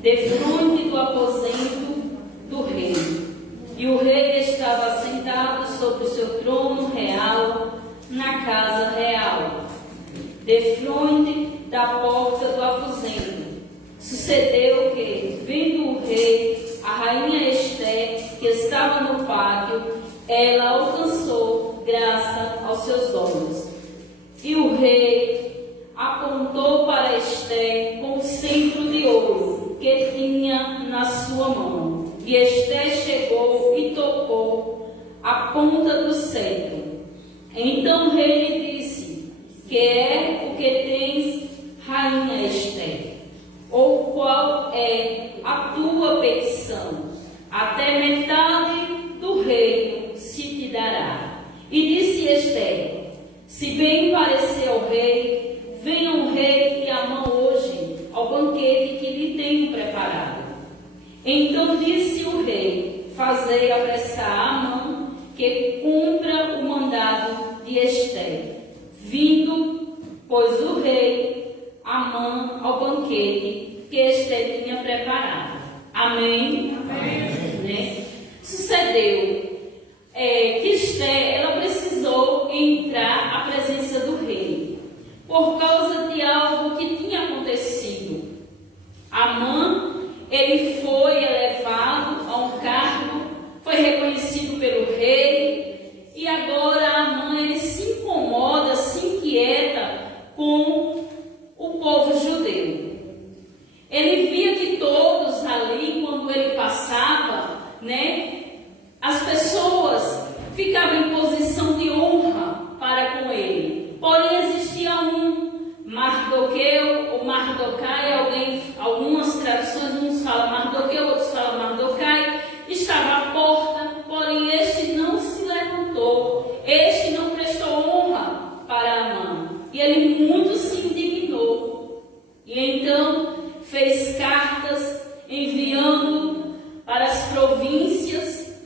defronte do aposento do rei. E o rei estava sentado sobre o seu trono real, na casa real, defronte da porta do aposento. Sucedeu que, vendo o rei, a rainha Ester, que estava no pátio, ela alcançou graça aos seus olhos. E o rei apontou para Ester com o centro de ouro que tinha na sua mão. E Ester chegou e tocou a ponta do cetro. Então o rei lhe disse: que é o que tens, rainha Ester? Ou qual é a tua petição? Até metade do reino se te dará. E disse Ester: se bem parecer ao rei, venha o rei e Amã hoje ao banquete que lhe tenho preparado. Então disse o rei: fazei apressar Amã, que cumpra o mandado de Ester. Vindo, pois, o rei Amã ao banquete que Ester tinha preparado. Amém? Amém. Né? Sucedeu que Ester, ela precisou entrar à presença do rei por causa de algo que tinha acontecido. Amã, ele foi elevado a um cargo, foi reconhecido pelo rei, e agora Amã, ele se incomoda, se inquieta com o povo judeu. Ele via que todos ali, quando ele passava, as pessoas ficavam em posição de honra para com ele. Porém, existia um Mardoqueu ou Mardocai, algumas traduções, uns falam Mardoqueu, outros falam Mardocai, estava à porta, porém este não se levantou, este não prestou honra para Amã. E ele muito se indignou. E então fez cartas enviando para as províncias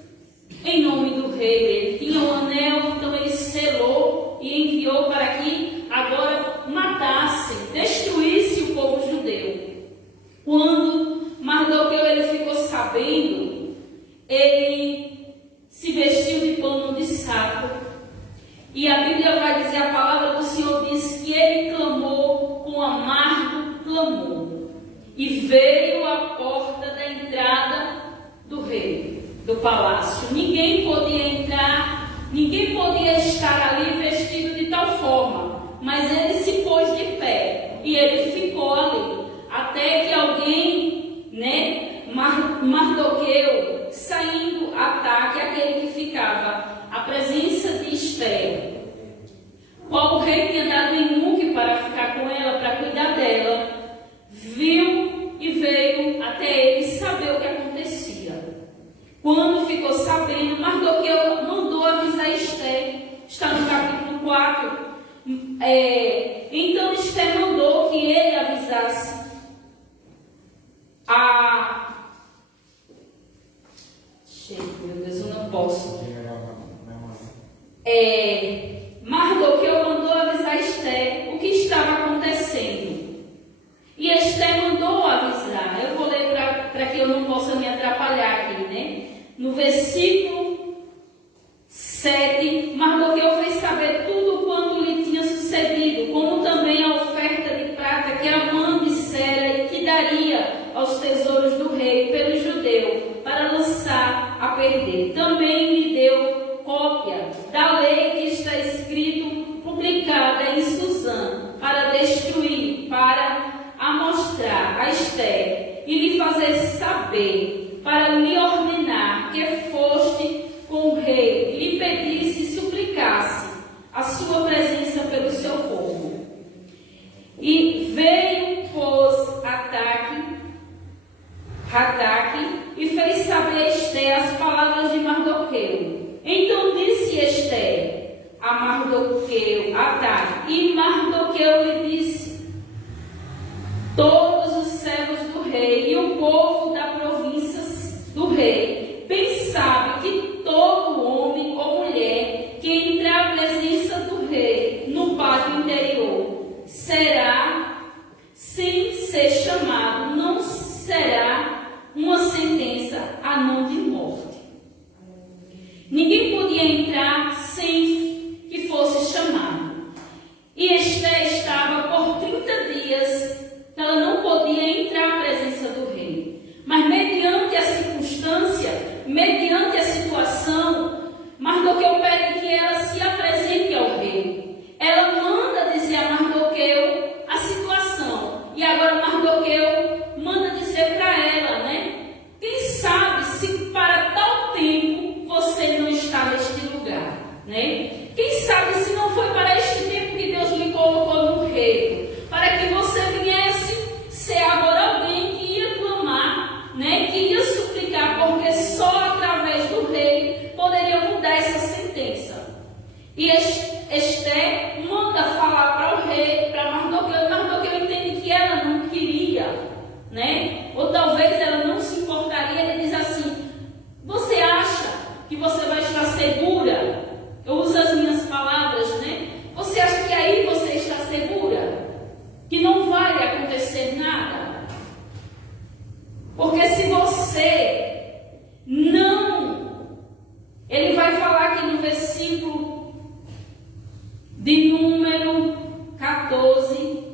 em nome do rei. Ele tinha um anel, então ele selou e enviou para que agora matasse, destruísse o povo judeu. Quando Mardoqueu ele ficou sabendo, ele se vestiu de pano de saco. E a Bíblia vai dizer, a palavra do Senhor diz que ele clamou com amargo clamor. E veio à porta da entrada do rei, do palácio. Ninguém podia entrar, ninguém podia estar ali vestido de tal forma, mas ele se pôs de pé e ele ficou ali, até que alguém, Mardoqueu, saindo, ataque aquele que ficava à presença de Ester, qual o rei tinha dado eunuque para ficar com ela, para cuidar dela, viu e veio até ele saber o que acontecia. Quando ficou sabendo, Mardoqueu mandou avisar Ester. Está no capítulo 4. Então Ester mandou que ele avisasse meu Deus, eu não posso. Mardoqueu mandou avisar Ester o que estava acontecendo. E Ester mandou avisar. Eu vou ler para que eu não possa me atrapalhar aqui, No versículo 7, Mardoqueu fez saber tudo quanto lhe tinha sucedido, como também a oferta de prata que Amã dissera e que daria aos tesouros do rei pelo judeu, para lançar a perder. Também lhe deu cópia da lei que está escrito, publicada em Suzã, para destruir, para amostrar a Ester e lhe fazer saber, para lhe ordenar que foste com o rei e lhe pedisse e suplicasse a sua presença pelo seu povo. E veio, pois, Hataque e fez saber a Ester as palavras de Mardoqueu. Então disse Ester a Mardoqueu, Hataque, e Mardoqueu lhe disse: todos os servos do rei e o povo da província do rei bem sabe que todo homem ou mulher que entrar à presença do rei no pátio interior será, sem ser chamado, não será uma sentença a não de morte. Ninguém podia entrar sem que fosse chamado. E Esté estava por 30 dias, ela não podia entrar à presença do rei. Mas mediante a circunstância, mediante a situação, Mardoqueu pede que ela se apresente ao rei. Ela manda dizer a Mardoqueu a situação. E agora Mardoqueu manda dizer para ela, quem sabe se para tal tempo você não está neste lugar, Quem sabe se não foi para este tempo que Deus lhe colocou no reino, para que você viesse ser agora alguém que ia clamar, que ia suplicar, porque só através do rei poderia mudar essa sentença. E Esté manda falar para o rei, para Mardoqueu, e Mardoqueu entende que ela não queria, ou talvez ela não se importaria. Ele diz assim: você acha que você vai estar segura? Eu uso as minhas palavras, Você acha que aí você está segura? Que não vai acontecer nada? Porque se você não... Ele vai falar aqui no versículo de número 14: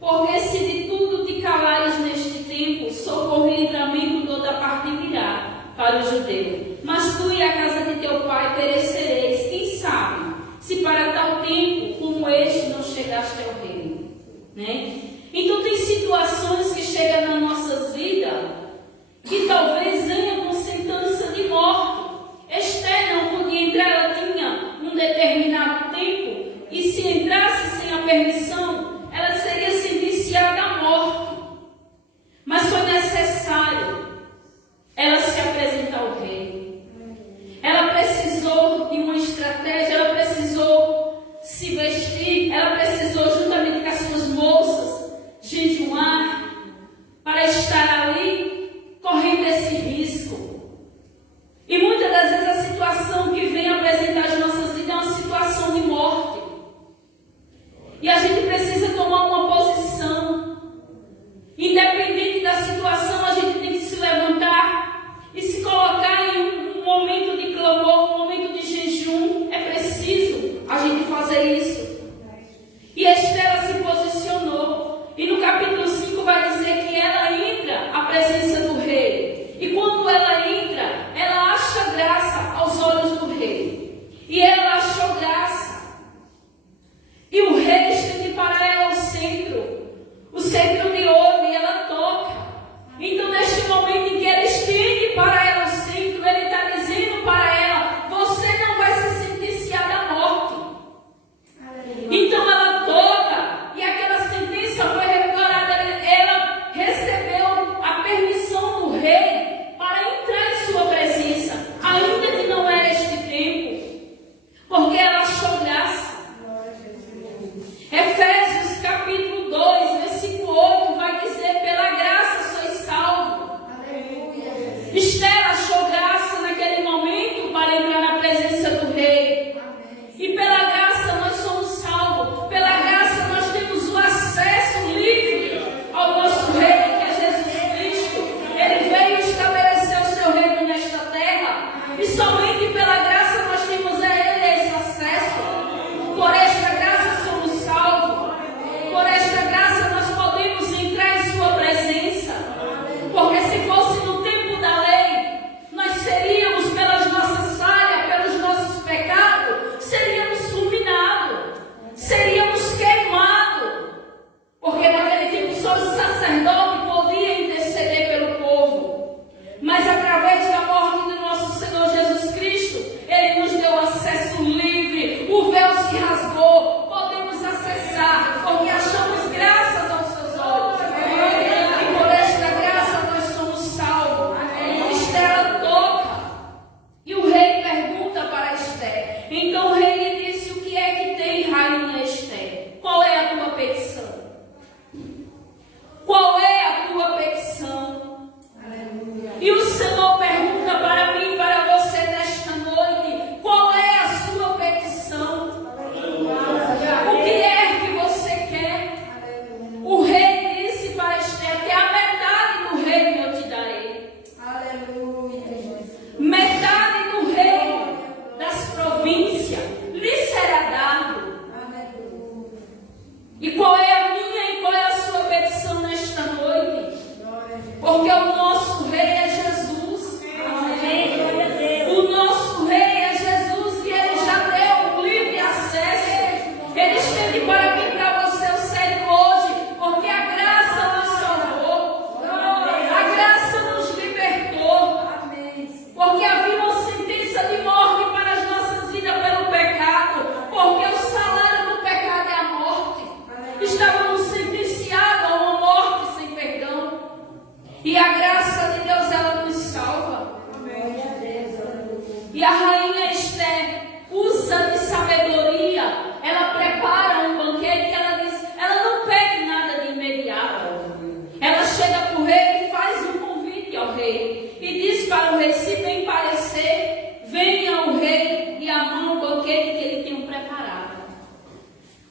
porque se de tudo te calares neste tempo, socorro e livramento toda parte virá para o judeu. Mas tu e a casa de teu pai perecereis. Quem sabe se para tal tempo como este não chegaste ao reino, Então tem situações que chegam nas nossas vidas que talvez venham com sentença de morte. Esté não podia entrar, ela tinha um determinado tempo, e se entrasse sem a permissão, ela seria sentenciada à morte. Mas foi necessário ela se apresentar ao rei. Ela precisou de uma estratégia, ela precisou se vestir, ela precisou, juntamente com as suas moças, jejuar, para estar ali correndo esse risco. E muitas das vezes a situação que vem apresentar as nossas vidas é uma situação de morte. E a gente precisa tomar uma posição. Independente da situação, a gente tem que se levantar e se colocar em um momento de clamor, um momento de jejum. É preciso a gente fazer isso. E Esté se posicionou. E no capítulo 5 vai dizer que ela entra à presença do rei. E quando ela entra, ela acha graça aos olhos do rei. E ela achou graça. E o rei estende para ela o cetro de ouro, e ela toca. Então, neste momento em que ela estende para ela o cetro, ele está dizendo para ela: você não vai ser sentenciada à morte. rei, se bem parecer, venha o rei e Amã o banquete que ele tem preparado.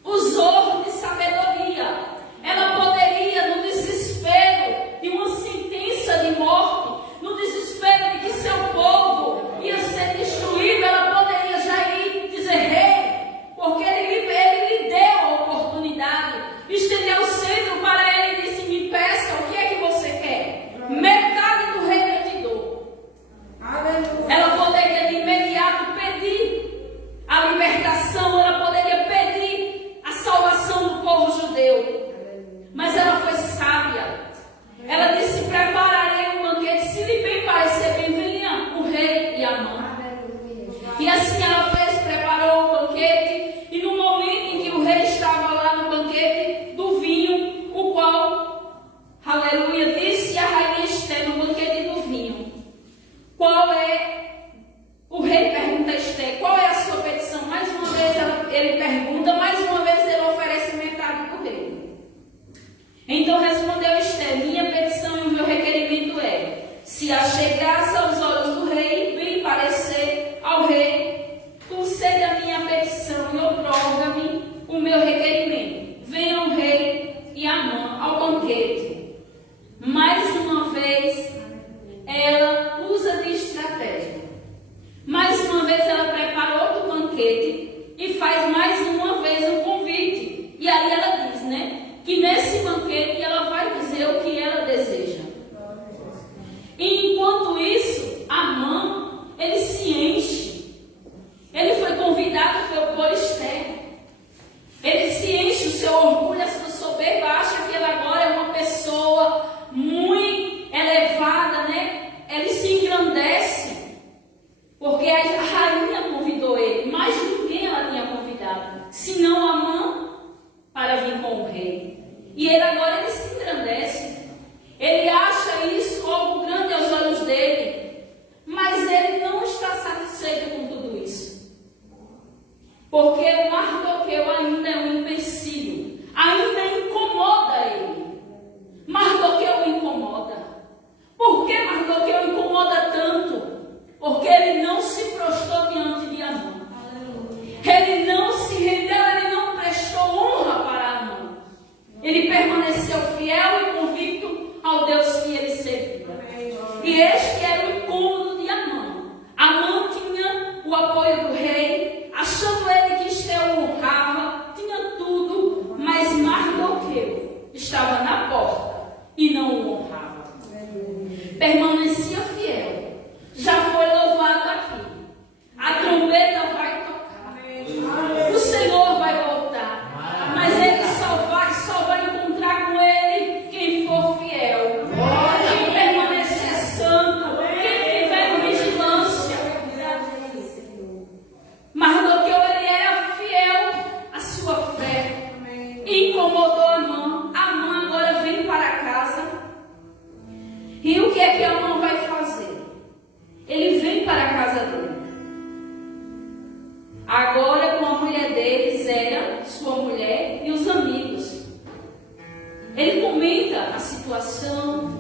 Usou de sabedoria. Ela poderia, no desespero de uma sentença de morte, no desespero de que seu povo ia ser destruído, ela poderia já ir dizer: rei, porque ele lhe deu a oportunidade, estendeu o centro para ele e disse: me peça, o que é que você quer? Metade do reino eu te dou. Aleluia. Ela poderia de imediato pedir a libertação, ela poderia pedir a salvação do povo judeu. Mas ela foi sábia. Ela disse: prepararei um banquete, se lhe bem parecer, bem venha o rei e Amã. E assim ela fez, preparou o banquete, e no momento em que o rei estava lá no banquete do vinho, o qual, aleluia, disse a rainha Esther no banquete do vinho: qual é, o rei pergunta a Esther, qual é a sua petição? Mais uma vez ele pergunta, mais uma vez ele oferece metade do reino. Então respondeu Esther: minha petição e o meu requerimento é: se achei graça aos olhos do rei, bem parecer ao rei, concede a minha petição e outorga-me o meu requerimento. Venha o rei e Amã ao banquete. Mais uma vez, ela usa de estratégia. Mais uma vez, ela prepara outro banquete e faz mais uma vez um convite. E aí ela diz, que nesse banquete ela vai dizer o que ela deseja. E enquanto isso, Amã, ele se enche. Ele foi convidado por Esther. Ele se enche, o seu orgulho, a sua soberba, acha que ele agora é uma pessoa muito elevada, Ele se engrandece, porque a rainha convidou ele, mas ninguém ela tinha convidado, senão Amã, para vir com o rei. E ele agora ele se engrandece. Ele acha isso algo grande aos olhos dele, mas ele não está satisfeito com tudo isso, porque o Mardoqueu ainda é um empecilho, ainda incomoda ele. Mardoqueu incomoda. Por que Mardoqueu incomoda tanto? Porque ele não se prostrou diante de Amã. Ele não se rendeu, ele não prestou honra para Amã. Ele permaneceu fiel e convicto ao Deus que ele servia. E este era o incômodo de Amã. Amã tinha o apoio do rei, achando ele que Esther o honrava, tinha tudo, mas Mardoqueu estava na porta e não o honrava. Permanecia fiel. Já foi louvado aqui. A trombeta vai tocar. O Senhor vai voltar. Mas ele só vai encontrar com ele quem for fiel. Quem permanecer santo. Quem tiver vigilância. Mardoqueu, ele era fiel à sua fé. Incomodou Amã. Amã agora vem para casa. E o que é que Amã vai fazer? Ele vem para a casa dele. Agora com a mulher dele, Zera, sua mulher e os amigos. Ele comenta a situação.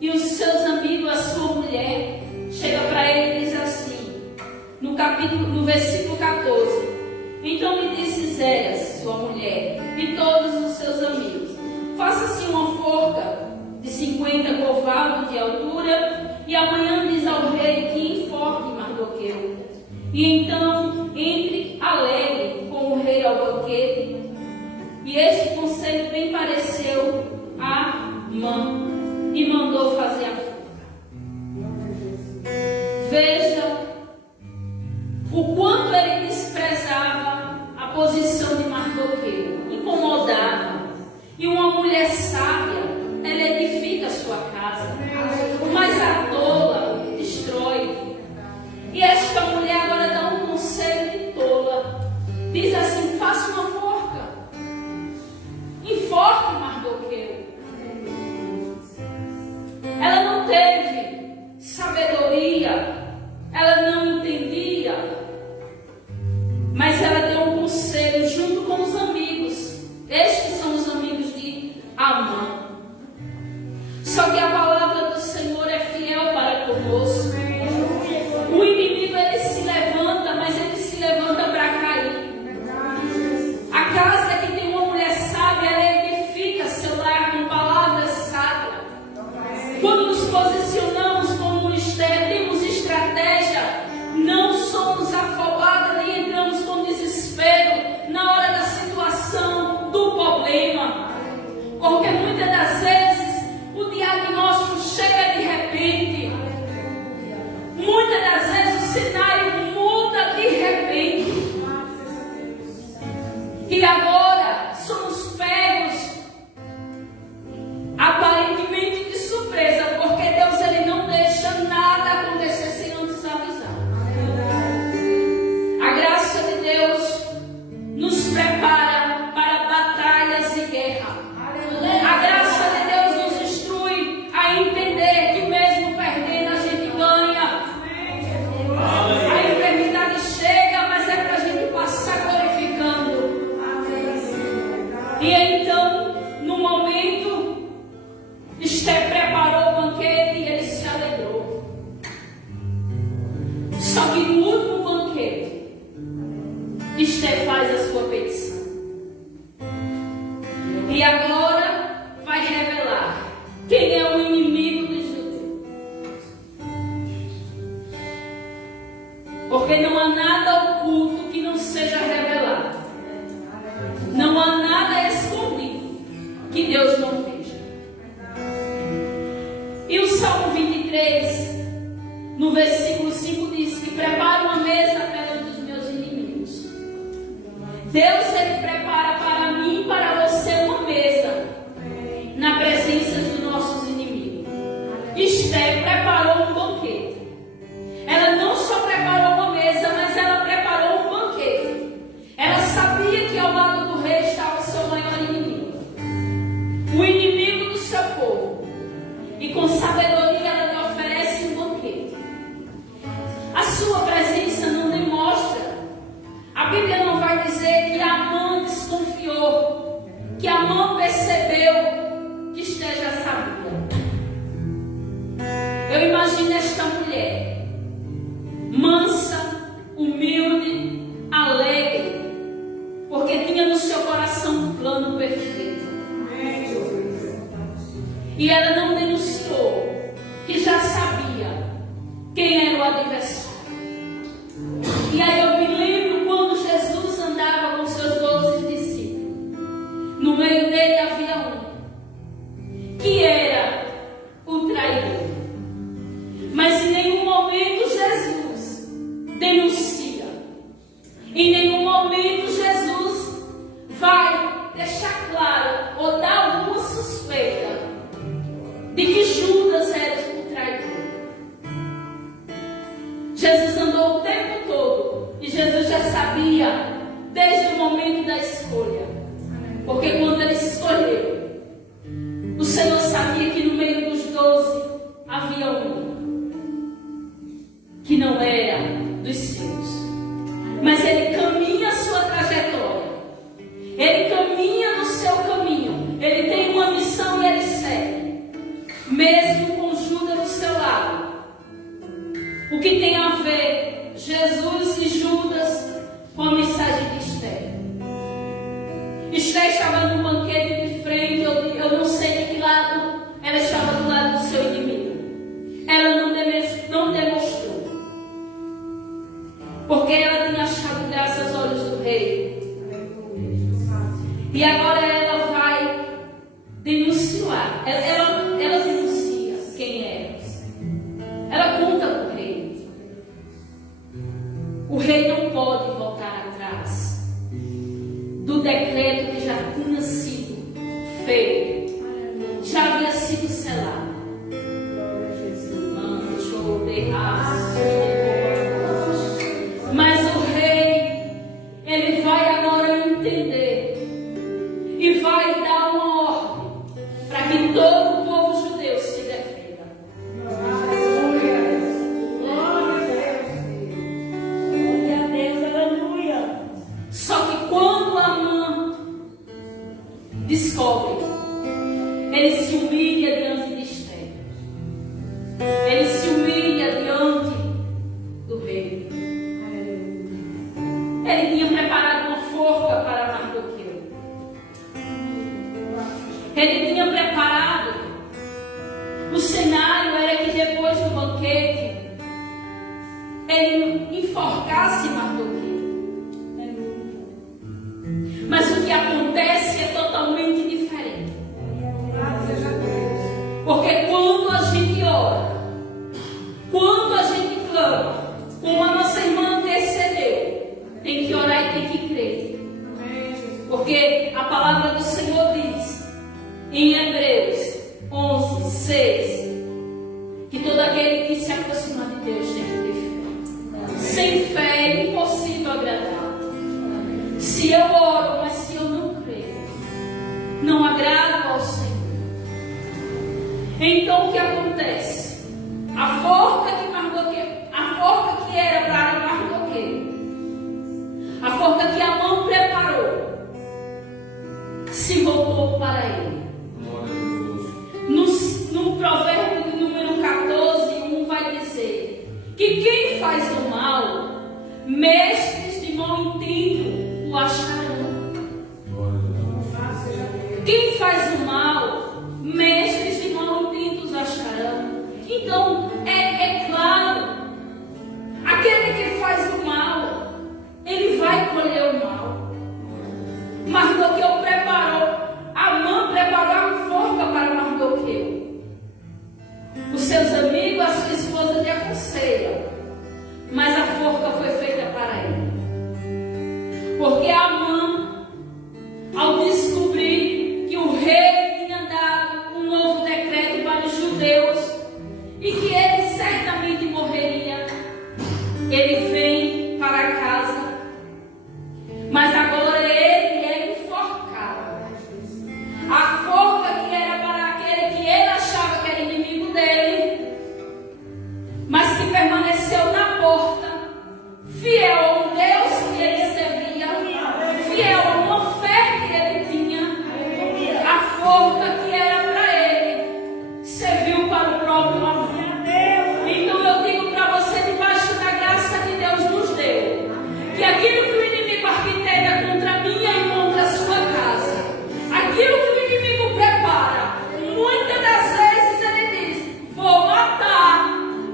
E os seus amigos, a sua mulher, chega para ele e diz assim, no versículo 14: então lhe disse Zera, sua mulher, e todos os seus amigos: faça-se uma forca de 50 covados de altura, e amanhã diz ao rei que enforque Mardoqueu. E então entre alegre com o rei ao banquete. E este conselho bem pareceu a Amã, e mandou fazer a forca. Veja o quanto ele desprezava a posição de Mardoqueu, incomodava. E uma mulher sábia, ela edifica a sua casa, mas a tola destrói. E esta mulher agora dá um conselho de tola. Diz assim: faça uma forca, enforque Mardoqueu. conosco. O inimigo, ele se levanta, mas ele se levanta para cair. A casa que tem uma mulher sábia, ela edifica seu lar com palavras sábias. Quando nos posicionamos como Esther, temos estratégia, não somos afobados nem entramos com desespero na hora da situação, do problema. Porque muitas das vezes o diagnóstico chega de repente. Muitas das vezes o cenário muda de repente. E agora somos pegos aparentemente de surpresa, porque Deus, ele não deixa nada acontecer sem antes avisar. A graça de Deus nos prepara para batalhas e guerra. A graça de Deus nos instrui a entender que mesmo perdendo a gente ganha. A enfermidade chega, mas é para a gente passar glorificando. E então, no momento, Esther preparou o banquete e ele se alegrou. Só que no último banquete, Esther faz a sua petição. E agora vai revelar quem é o inimigo de Judeu. Porque não há nada oculto que não seja revelado. Não há nada escondido que Deus não veja. E o Salmo 23, no versículo 5, diz que prepara uma mesa perto dos meus inimigos. Deus, ele prepara para mim e para você uma mesa na presença dos nossos inimigos. Esther preparou um banquete. Ela não só preparou uma mesa, mas ela preparou um banquete. Ela sabia que ao lado do rei estava o seu maior inimigo, o inimigo do seu povo. E com sabedoria ela lhe oferece um banquete. A sua presença não demonstra. A Bíblia não vai dizer que Amã desconfiou, que Amã percebeu que Esther já sabia. Eu imagino esta mulher, mansa, humilde, alegre, porque tinha no seu coração um plano perfeito. E ela não denunciou, que já sabia quem era o adversário. E aí eu me lembro quando Jesus andava com seus 12 discípulos. No meio dele havia um, que era o traidor. Mas em nenhum momento Jesus denuncia. Em nenhum momento Jesus vai deixar claro ou dar alguma suspeita de que Judas era o traidor. Jesus andou o tempo todo e Jesus já sabia desde o momento da escolha. Porque quando ele escolheu, o Senhor sabia que no meio dos 12 havia um que não era dos seus. Mas ele caminha a sua trajetória. Ele caminha no seu caminho. Ele tem uma missão e ele segue. Mesmo com Judas do seu lado. O que tem a ver Jesus e Judas com a mensagem de Esther? Esther estava no banquete de frente. Eu não sei de que lado ela estava, do lado do seu inimigo. Ela não demonstrou. Porque ela tinha achado graça aos olhos do rei. E agora ela vai denunciar. Ela denuncia quem é. Ela conta para o rei. O rei não pode voltar atrás do decreto que já tinha sido feito. Já havia sido selado. Mas o rei, ele vai agora entender e vai dar uma ordem para que todo o povo judeu se defenda. Glória a Deus, aleluia. Só que quando Amã descobre, ele se humilha diante de Esther. Ele se humilha enforcasse Mardoqueu. Mas o que acontece é totalmente diferente. Porque quando a gente ora, quando a gente clama, como a nossa irmã antecedeu, tem que orar e tem que crer. Porque a palavra do Senhor diz em Hebreus 11, 6, que todo aquele que se aproxima de Deus tem que ter fé. Sem fé é impossível agradar. Se eu oro, mas se eu não creio, não agrado ao Senhor. Então o que acontece? A forca que era para Mardoqueu, a forca que Amã preparou, se voltou para ele. No provérbio do número 14, 1 vai dizer que quem faz o mal, mestres de mau intento o acharão. Quem faz o mal, mestres de mau intento os acharão. Então, é claro, aquele que faz o mal, ele vai colher o mal. Mardoqueu Amã preparou a forca para Mardoqueu. Os seus amigos, a sua esposa lhe aconselham, mas a forca foi feita para ele. Porque Amã, ao descobrir que o rei tinha dado um novo decreto para os judeus e que ele certamente morreria, ele vem para casa, mas agora ele é enforcado. A forca que era para aquele que ele achava que era inimigo dele, mas que permaneceu na porta, fiel ao Deus que ele servia, fiel a uma fé que ele tinha. A forca que era para ele serviu para o próprio amor. Então eu digo para você, debaixo da graça que Deus nos deu, que aquilo que o inimigo arquiteta contra mim e contra a sua casa, aquilo que o inimigo prepara, muitas das vezes ele diz: vou matar,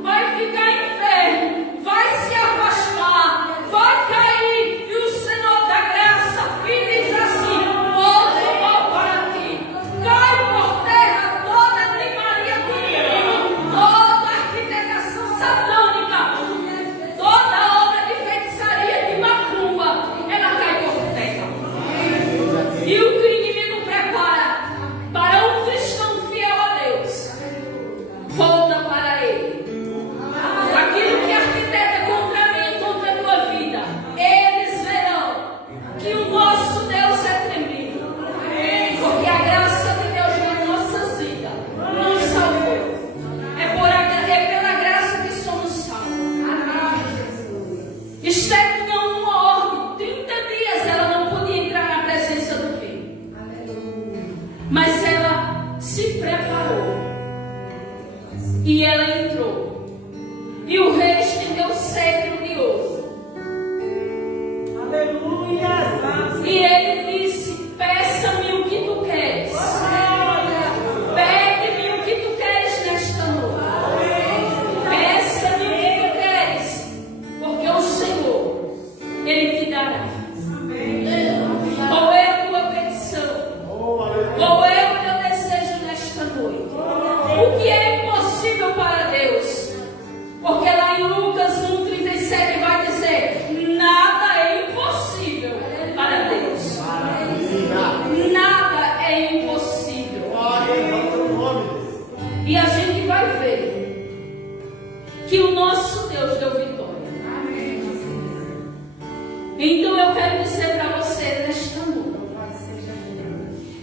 vai ficar inferno, vai se afastar, vai cair, e o Senhor da graça e diz assim: vou tomar para ti, cai por terra toda primaria do inimigo, toda arquitetação satânica, toda obra de feitiçaria, de macumba, ela cai por terra. E o que o inimigo prepara para um cristão fiel a Deus, volta para ele. Aquilo que arquiteta contra mim e contra a tua vida, eles verão que o nosso Deus é tremendo. Porque a graça de Deus na nossa vida nos salvou. É pela graça que somos salvos. Esther tinha uma ordem, 30 dias ela não podia entrar na presença do rei. Mas ela se preparou e ela entrou. E o rei estendeu o cetro de ouro. E ele disse: peça-me o que tu queres. Pede-me o que tu queres nesta noite. Peça-me o que tu queres, porque o Senhor, Ele te dará. Qual é a tua petição? Qual é o teu desejo nesta noite? O que é impossível para Deus? Porque lá em Lucas 1,37 vai dizer: nada é impossível para Deus. Nada é impossível. E a gente vai ver que o nosso Deus deu vitória. Então eu quero dizer para você nesta noite,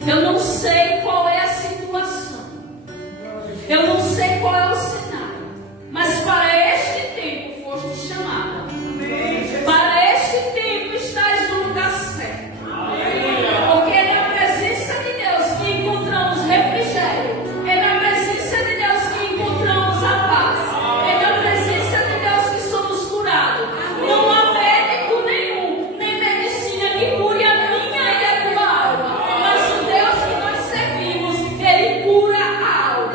eu não sei qual é a situação, eu não sei qual é o cenário, mas para este tempo foste chamada. Para este tempo estás no lugar certo. Porque é na presença de Deus que encontramos refrigério. É na presença de Deus que encontramos a paz. É na presença de Deus que somos curados. Não há médico nenhum, nem medicina que cure a minha e a tua alma. Mas o Deus que nós servimos, Ele cura a alma.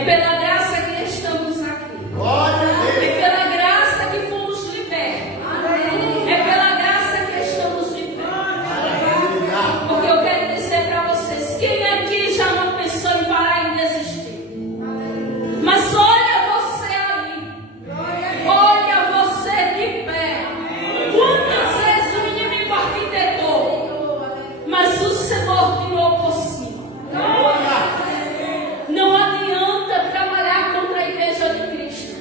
É pela graça que estamos aqui. É pela graça que fomos libertos. É pela graça que estamos de pé. Porque eu quero dizer para vocês, quem aqui já não pensou em parar em desistir? Mas olha você aí. Olha você de pé. Quantas vezes o inimigo arquitetou, mas o Senhor tirou por cima. Não adianta trabalhar contra a igreja de Cristo.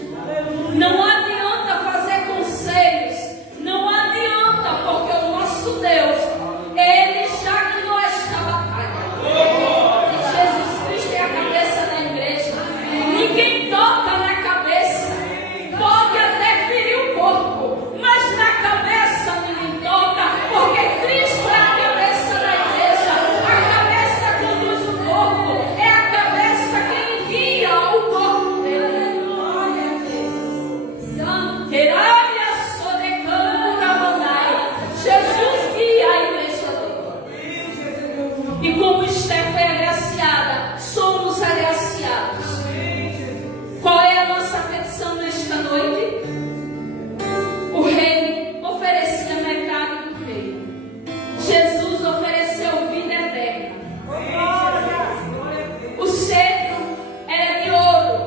Não adianta fazer conselhos. Não adianta, porque o nosso Deus, Ele já ganhou esta batalha. Jesus Cristo é a cabeça da igreja. Ninguém toca na cabeça. Pode até ferir o corpo, mas na cabeça ninguém toca, porque Cristo é a cabeça da igreja. A cabeça conduz o corpo. É a cabeça quem guia o corpo dele. Jesus guia a igreja dele. E como Esther foi agraciada, somos agraciados. Qual é a nossa petição nesta noite? O rei oferecia metade do reino. Jesus ofereceu vida eterna. O cetro era de ouro.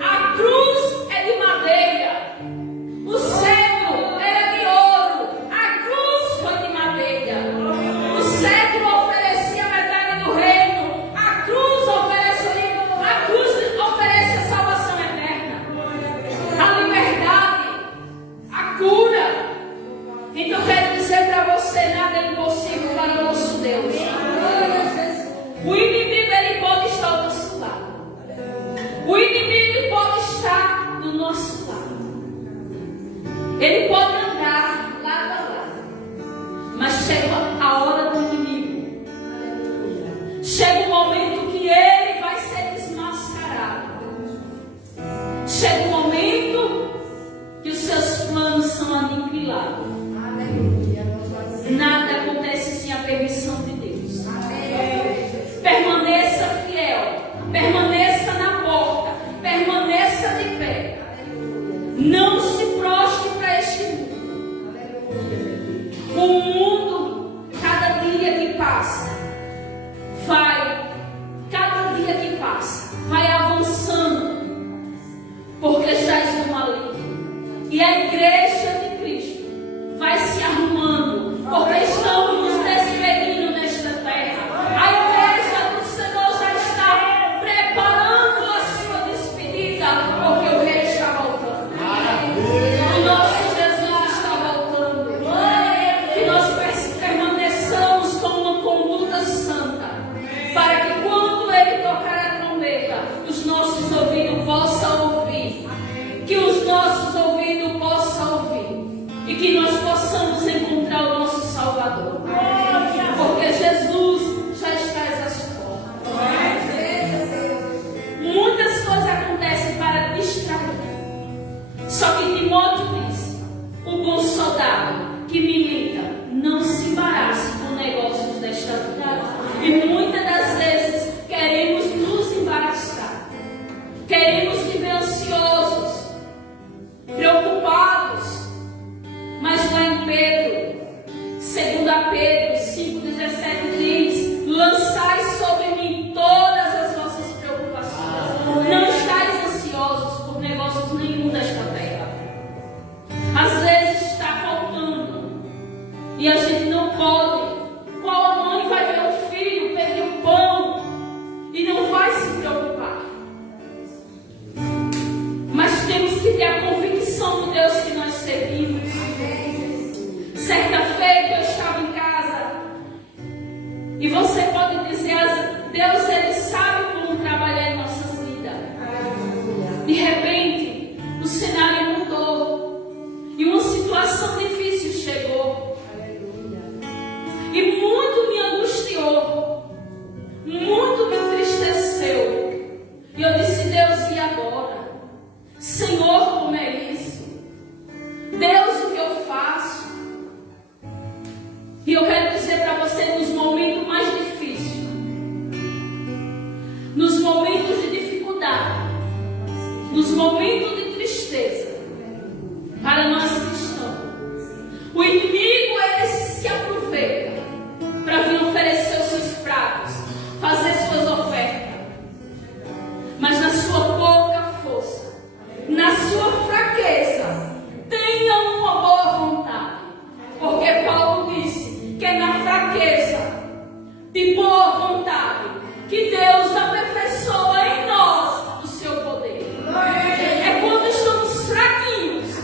A cruz é de madeira. O cetro era de ouro. A cruz foi de madeira. O cetro oferecia metade do reino. A cruz oferece a salvação eterna. A liberdade. A cura. Então eu quero dizer para você, nada é impossível para o nosso Deus. O inimigo ele pode estar ao nosso lado. O inimigo pode estar do nosso lado. Ele pode andar lado a lado. Mas chega a hora do inimigo. Chega o momento que ele vai ser desmascarado. Chega o momento que os seus planos são aniquilados. Nada acontece sem a permissão de Deus. Permaneça fiel. Permaneça na porta. Permaneça de pé. Não se prostre para este mundo. O mundo, cada dia que passa, cada dia que passa, vai avançando. Porque já estão ali. E a igreja de Cristo vai se arrumando. Porque estamos nos despedindo nesta terra. A igreja do Senhor já está preparando a sua despedida. Porque o rei está voltando. O nosso Jesus está voltando. Que nós permaneçamos com uma conduta santa. Para que quando ele tocar a trombeta, os nossos ouvidos possam ouvir. Que os nossos ouvidos possam ouvir. E que nós possamos encontrar o nosso Salvador. Porque Jesus já está às portas. Muitas coisas acontecem para distrair. Só que Timóteo disse: o bom soldado que milita não se embarace com negócios desta vida. E muitas das vezes queremos nos embaraçar. Queremos viver ansiosos, preocupados. Mas lá em Pedro, 2 Pedro 5,17 diz: lançai sobre mim todas as vossas preocupações. Não estáis ansiosos por negócios nenhum desta terra. Às vezes está faltando e a gente não pode. Qual mãe vai ver o filho perder o pão e não vai se preocupar? Mas temos que ter a convicção do Deus que nós servimos. Certa feita eu estava em casa e você pode dizer: Deus, Ele sabe como trabalhar em nossas vidas. De repente o cenário mudou e uma situação difícil chegou e muito me angustiou, muito me entristeceu. E eu disse: Deus, e agora? Senhor, como é isso? Deus, o que eu faço? E eu quero dizer para você, nos momentos mais difíceis, nos momentos de dificuldade, nos momentos de tristeza, para nós cristãos, o inimigo ele se aproveita para vir oferecer os seus pratos, fazer suas ofertas, mas na sua pouca força, na sua fraqueza, tenha uma boa vontade, porque Paulo disse que é na fraqueza, de boa vontade, que Deus aperfeiçoa em nós o seu poder. É quando estamos fraquinhos,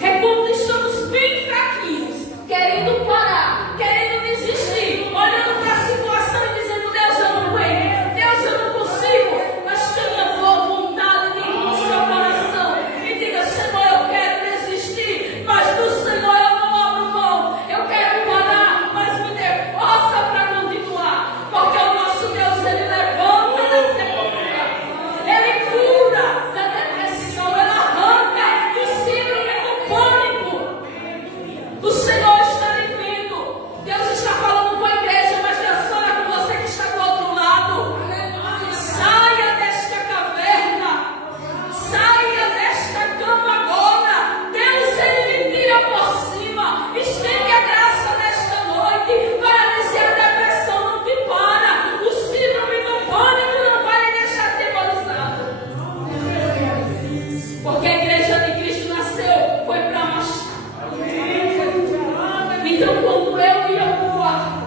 é quando estamos bem fraquinhos, querendo parar, querendo desistir, olhando para a situação e dizendo: Deus, eu não aguento, Deus, eu não consigo. Mas tenha boa vontade dentro do seu coração e diga: Senhor, eu quero desistir, mas do Senhor eu não abro mão. Eu quero parar, mas me dê força para continuar, porque o nosso Deus, ele levanta da sepultura, ele cura da depressão, ele arranca do síndrome do pânico. O Senhor está lhe vendo. Deus está falando com a igreja, mas Deus fala com você que está do outro lado. Saia desta caverna, saia desta cama agora. Deus, ele me tira por cima. Estende a graça nesta noite para dizer: a depressão não te para, o síndrome do pânico não vai lhe deixar atemorizado. Porque a igreja de Cristo nasceu, foi para marchar. Então, quando eu ia para o quarto,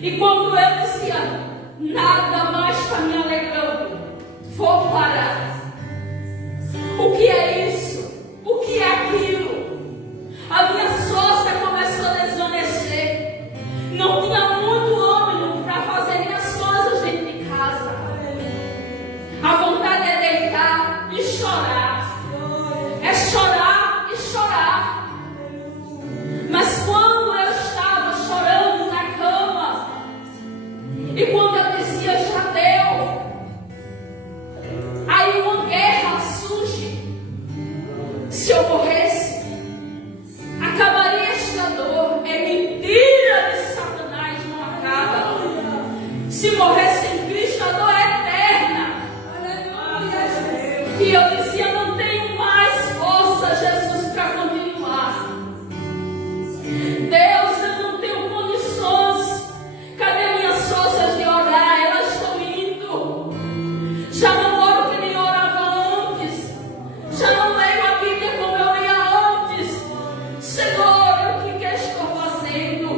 e quando eu dizia: nada mais está me alegrando, vou parar. O que é isso? O que é aquilo? A minha sócia começou a desvanecer. Não tinha muito ânimo para fazer minhas coisas dentro de casa. A vontade é deitar e chorar. É chorar e chorar. Mas quando eu estava chorando na cama, e quando eu dizia: já deu, aí uma guerra surge. Se eu morresse, acabaria esta dor. É mentira de Satanás, não acaba. Se morresse em Cristo, a dor é eterna. E eu dizia: não tenho mais força, Jesus, para continuar. Deus, eu não tenho condições. Cadê minhas sócias de orar? Elas estão indo. Já não oro que nem orava antes. Já não leio a Bíblia como eu lia antes. Senhor, o que eu estou fazendo?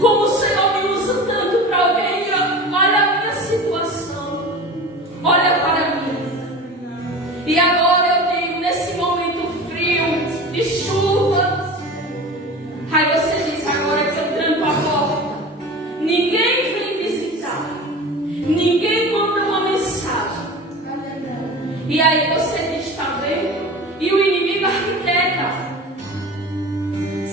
Como o Senhor me usa tanto para alguém? Olha a minha situação. Olha para mim. E agora eu digo, nesse momento frio, de chuva, aí você diz: agora que eu tranco a porta, ninguém vem visitar, ninguém manda uma mensagem. E aí você diz: está vendo? E o inimigo arquiteta.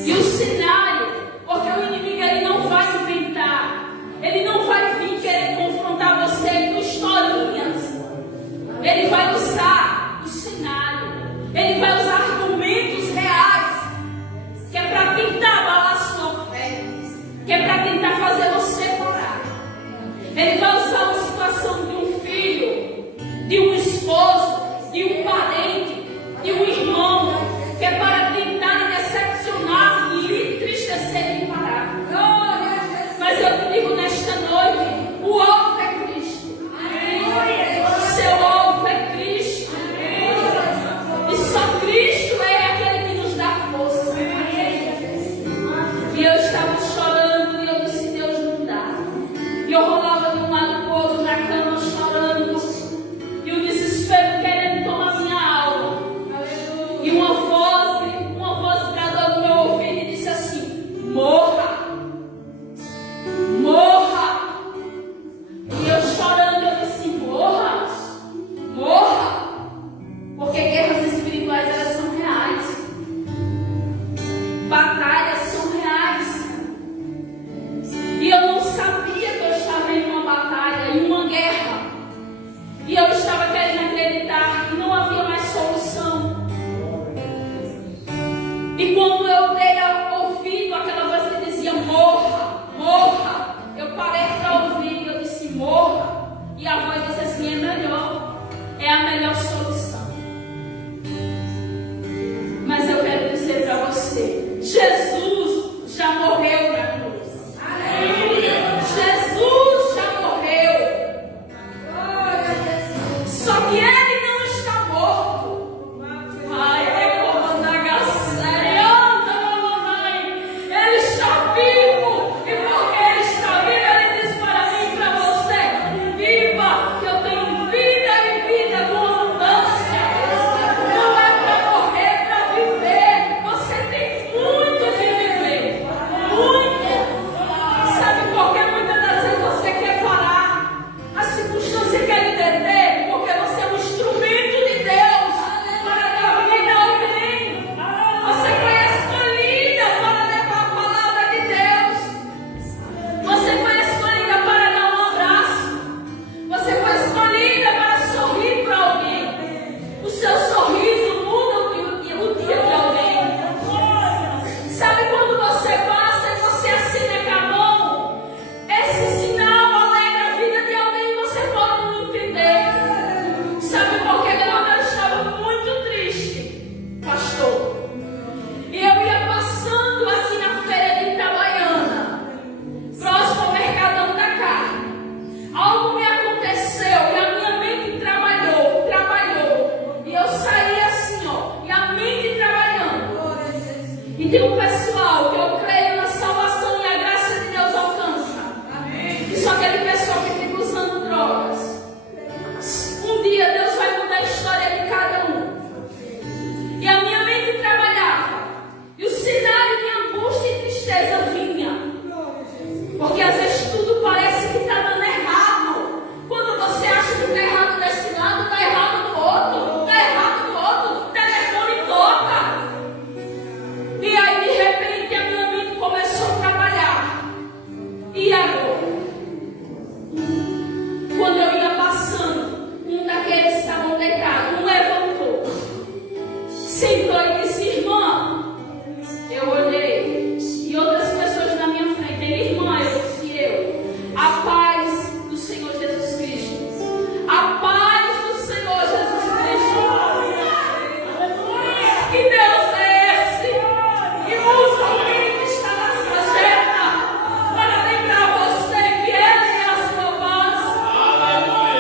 E o cenário, porque o inimigo ele não vai inventar, ele não vai vir querer confrontar você com historinhas. Ele vai usar o cenário, ele vai usar argumentos reais, que é para tentar abalar sua fé, que é para tentar fazer você parar. Ele vai usar uma situação de um filho, de um esposo, de um melhor solução. Mas eu quero dizer para você, Jesus já morreu na cruz. Jesus já morreu. Só que ele não está morto. Ele está vivo. E porque ele está vivo, ele diz para mim e para você: viva, que eu tenho vida e vida com abundância. Não é para morrer, é para viver. Você tem muito de viver. Muito. Sabe por que muitas das vezes você quer parar? A circunstância quer lhe deter, porque você é um instrumento de Deus para dar vida a alguém. Você foi escolhida para levar a palavra de Deus. Você foi escolhida para dar um abraço. Você foi escolhida para sorrir para alguém. O seu sorriso muda o dia de alguém. Sabe quando você passa e você assina com a mão? Esse sinal alegra a vida de alguém e você pode não entender. Sabe por que eu estava muito triste, pastor? E eu ia passando assim na feira de Itabaiana, próximo ao Mercadão da Carne. Algo me aconteceu e a minha mente trabalhou. E eu saí assim, ó, e a mente trabalhando. E tem um pessoal que eu creio na salvação e a graça de Deus alcança. E só aquele pessoal que fica usando drogas. Um dia Deus vai mudar a história de cada um. E a minha mente trabalhava. E o cenário de angústia e tristeza vinha. Porque às vezes tudo parece que está dando errado. Quando você acha que está errado desse lado, está errado do outro. Está errado do outro. O telefone toca. E aí de repente a minha mente começou a trabalhar. E agora? Quando eu ia passando, um daqueles que estavam deitados, um levantou, sentou e disse: irmã. Eu olhei e outras pessoas na minha frente. Ele: irmã, eu disse: a paz do Senhor Jesus Cristo. A paz do Senhor Jesus Cristo. Que Deus é esse? E usa alguém que está na sarjeta para lembrar você que Ele é a sua paz.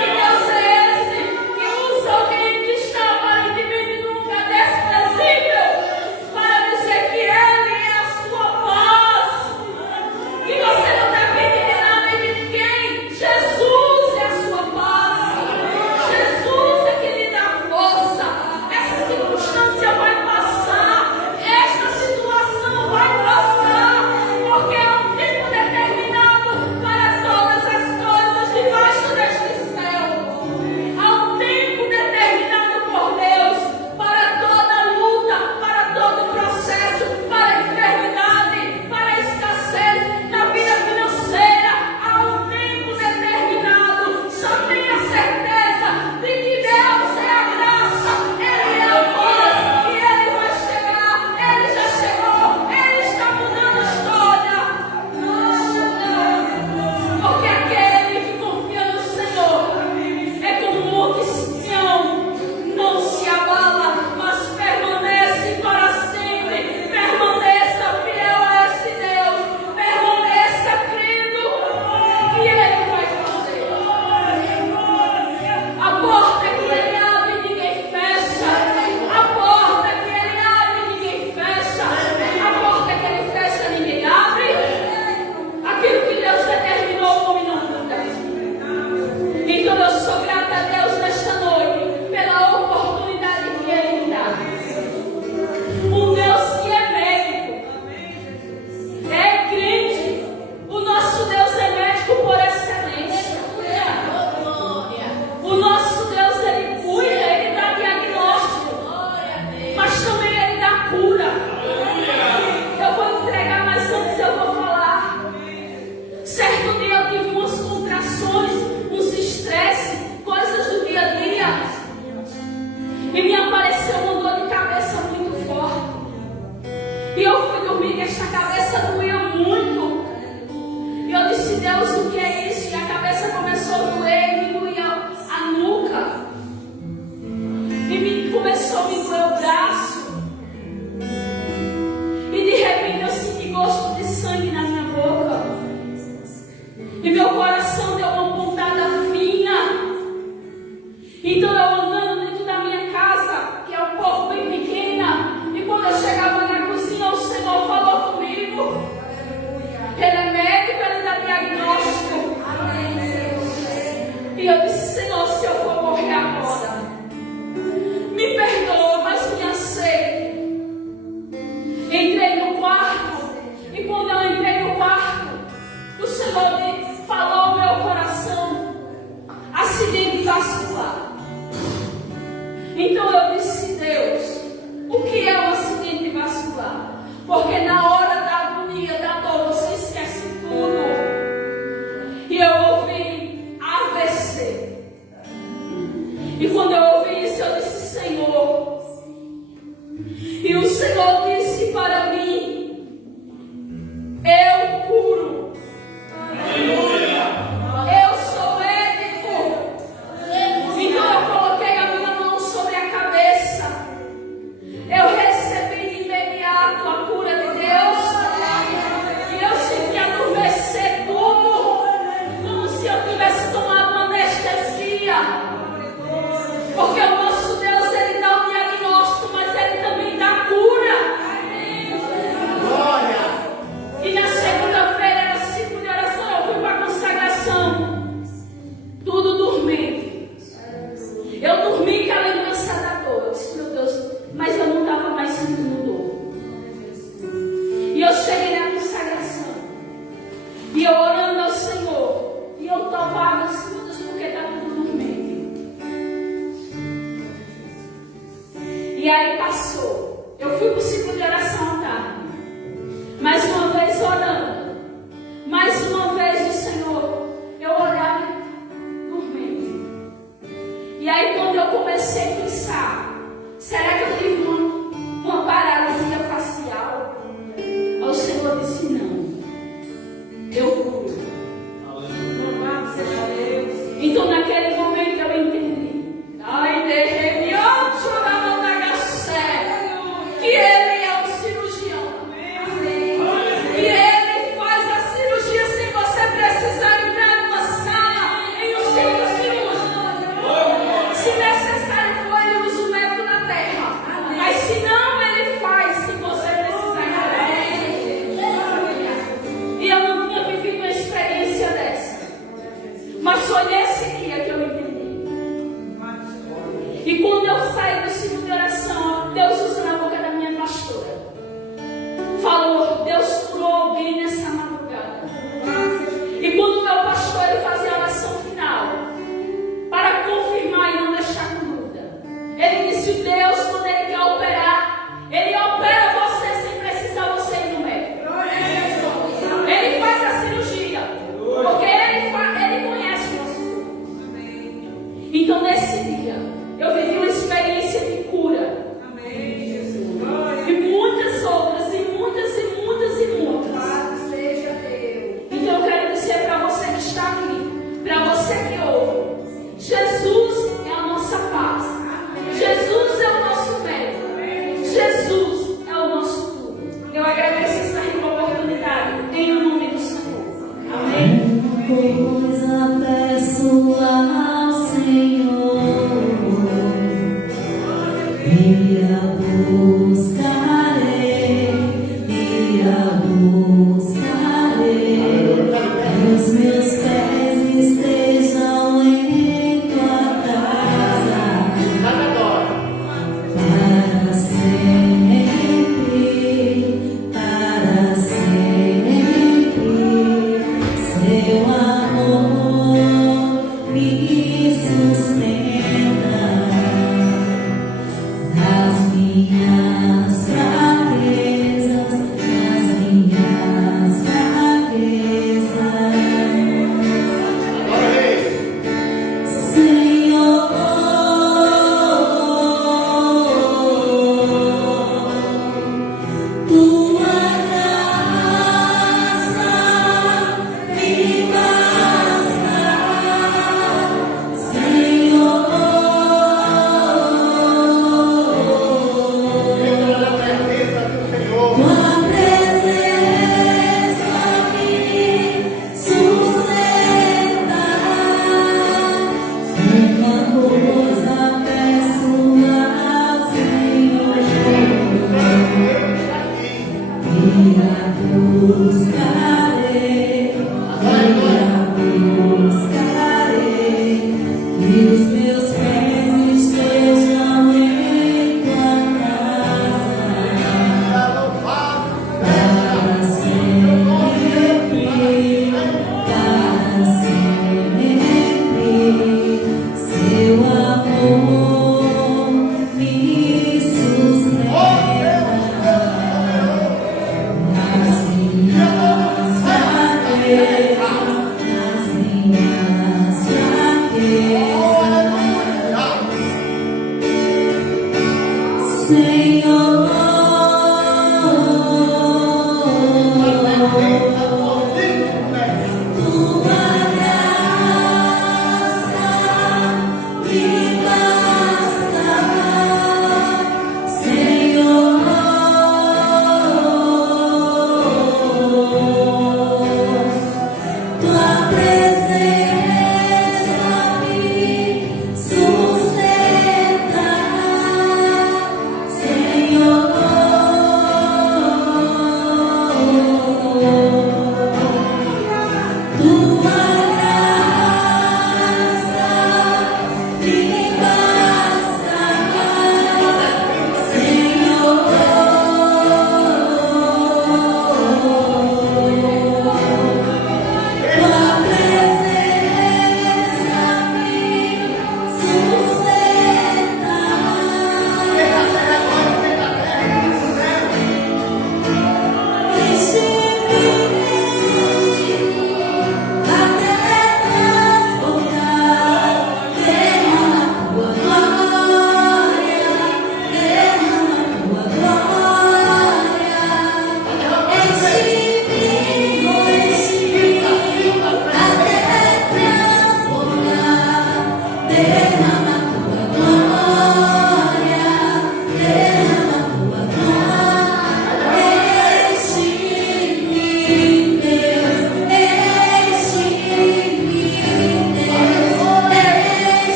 Que Deus é esse? Que usa alguém que está aparentemente num lugar desprezível para dizer que Ele é a sua paz. Que você não depende de nada e de ninguém. Jesus é a sua paz. Jesus é que lhe dá força. Essa circunstância vai passar. Esta situação vai passar. Porque há um tempo determinado para todas as coisas debaixo deste céu. Há um tempo determinado por Deus para toda luta, para todo processo, para a enfermidade, para a escassez, na vida financeira. Há um tempo determinado. Só tenha certeza de que Deus é a graça, Ele é a paz e Ele vai chegar. Ele já chegou, Ele está mudando a história. Porque aquele que confia no Senhor é como um monte Sião, não se abala, mas permanece para sempre. Permaneça fiel a esse Deus, permaneça crendo que Ele vai fazer. A porta que Ele abre, ninguém fecha. A porta que Ele abre, ninguém fecha. A porta que Ele fecha, ninguém abre. Aquilo que Deus determinou, o homem não muda. Então eu sou grata a Deus nesta noite pela oportunidade que Ele me dá. Um Deus que é médico, é crente. O nosso Deus é médico por excelência. O nosso Deus, Ele cuida, Ele dá diagnóstico, mas também Ele dá cura. Eu vou entregar, mas antes eu vou falar. Certo dia eu tive umas contrações, uns estresse, morrer agora. Me perdoa, mas me aceite. Entrei no quarto, e quando eu entrei no quarto, o Senhor falou ao meu coração: acidente vascular. Então eu disse: Deus, o que é um acidente vascular? Porque na hora da agonia, da dor, você esquece tudo. E eu ouvi AVC. E quando eu ouvi isso, eu disse: Senhor. E o Senhor disse para mim: eu curo. Eu sou médico. Então eu coloquei a minha mão sobre a cabeça. Eu recebi de imediato a cura de Deus. E eu senti adormecer tudo, como se eu tivesse tomado uma anestesia. Porque o nosso Deus, Ele dá um diagnóstico, mas Ele também dá cura. E na segunda-feira, era ciclo de oração, eu fui para a consagração. Tudo dormente. Eu dormi com a lembrança da dor. Eu disse: meu Deus, mas eu não estava mais sentindo dor. E eu cheguei na consagração. E eu orando ao Senhor. E eu topava assim: meu Deus, porque está tudo dormente. E aí passou. Eu fui para o ciclo de oração à tarde. Mais uma vez orando. Mais uma vez o Senhor. Eu olhava dormente. E aí quando eu comecei a pensar: será que eu tive uma paralisia facial? Aí o Senhor disse: não. Eu curo. Louvado seja Deus. Então naquele momento eu entendi. Ai, que Ele é um cirurgião. Que Ele faz a cirurgia sem você precisar entrar numa sala em um centro cirúrgico. Se necessário for, Ele usa o médico na terra. Mas se não, Ele faz se você precisar entrar. E eu não tinha vivido uma experiência dessa. Mas foi nesse dia que eu entendi. E quando eu saí do ciclo de oração, Deus usa na boca da minha pastora. Falou: Deus curou alguém nessa madrugada. E quando o meu pastor ele fazia a oração final, para confirmar e não deixar com dúvida, ele disse: Deus, quando Ele quer operar, Ele opera você sem precisar você ir no médico. Ele faz a cirurgia, porque Ele conhece o nosso corpo. Então nesse dia, eu vivi uma experiência de cura. E muitas outras, e muitas, e muitas, e muitas. Então eu quero dizer para você que está aqui, para você que ouve: Jesus é a nossa paz. Jesus é o nosso médico. Jesus é o nosso tudo. Eu agradeço essa rica oportunidade em nome do Senhor. Amém. Coisa peço ao Senhor.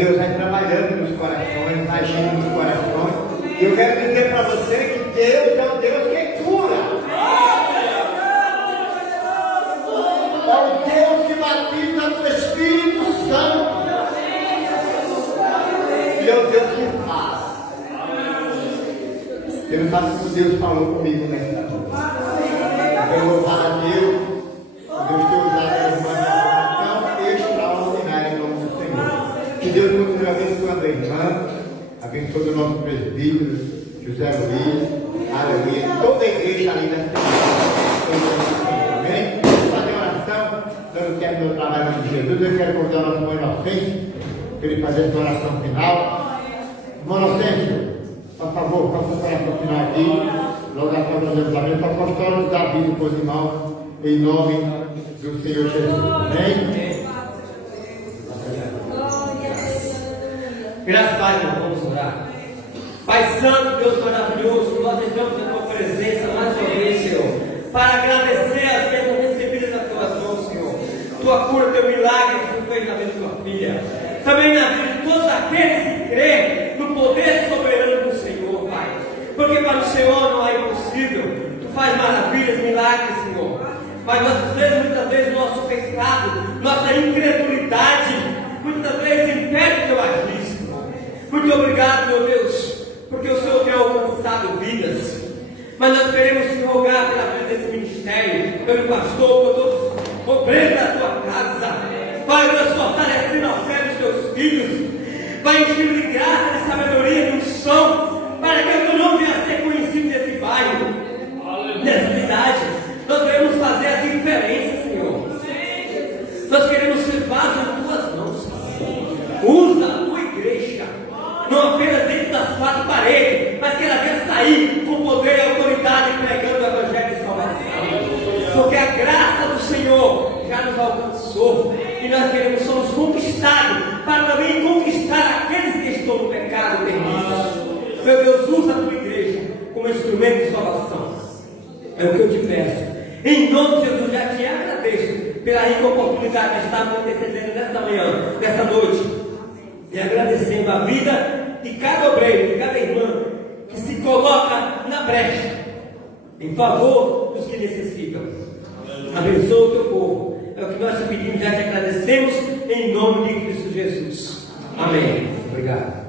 Deus vai trabalhando nos corações, vai agindo nos corações. E eu quero dizer para você que Deus é o Deus que cura. É o Deus que batiza no Espírito Santo. E é o Deus que faz. Deus sabe como Deus falou comigo nesta noite. Eu vou falar a Deus. Deus tem usado a irmã de forma tão extraordinária em nome do Senhor. Que Deus continue abençoando a irmã, abençoando o nosso presbítero, José Luiz, aleluia, toda a igreja ali nessa igreja. Amém? Fazer oração, dando tempo do trabalho de Jesus. Eu quero convidar o nosso irmão Inocêncio, para ele fazer essa oração final. Irmão Inocêncio, por favor, faça essa oração final aqui. Logo após nós vamos amém. Só apostólogos da vida com os irmãos, em nome do Senhor Jesus. Amém? Graças a Deus, vamos orar. Pai Santo, Deus maravilhoso, nós entramos na tua presença mais uma vez, Senhor, para agradecer as bênçãos recebidas nas tuas mãos, Senhor. Tua cura, teu milagre que tu fez na vida de tua filha. Também na vida de todos aqueles que creem no poder soberano do Senhor, Pai. Porque para o Senhor não é impossível. Tu faz maravilhas, milagres, Senhor. Mas muitas vezes, nosso pecado, nossa incredulidade, muitas vezes impede o teu agir. Muito obrigado, meu Deus, porque o Senhor tem alcançado vidas. Mas nós queremos te rogar pela vida desse ministério, pelo pastor, por todos os obreiros da tua casa. Vai nos fortalecendo a fé dos teus filhos. Vai enchendo de graça, de sabedoria, de unção, para que o teu nome venha a ser conhecido nesse bairro, nessa cidade. Nós queremos fazer a diferença, Senhor. Nós queremos ser vasos nas tuas mãos. Usa a tua igreja. Não apenas dentro das quatro paredes, mas que ela venha sair com poder e autoridade pregando o Evangelho de salvação. Porque a graça do Senhor já nos alcançou e nós somos conquistados para também conquistar aqueles que estão no pecado terrível. É o que eu te peço. Em nome de Jesus, já te agradeço pela rica oportunidade de estar acontecendo nesta manhã, nesta noite. E agradecendo a vida de cada obreiro, de cada irmã que se coloca na brecha em favor dos que necessitam. Abençoa o teu povo. É o que nós te pedimos, já te agradecemos em nome de Cristo Jesus. Amém. Obrigado.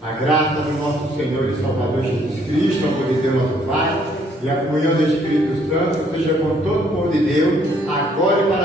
A graça do nosso Senhor e Salvador Jesus Cristo, o amor de Deus nosso Pai, e a comunhão do Espírito Santo seja com todo o povo de Deus, agora e para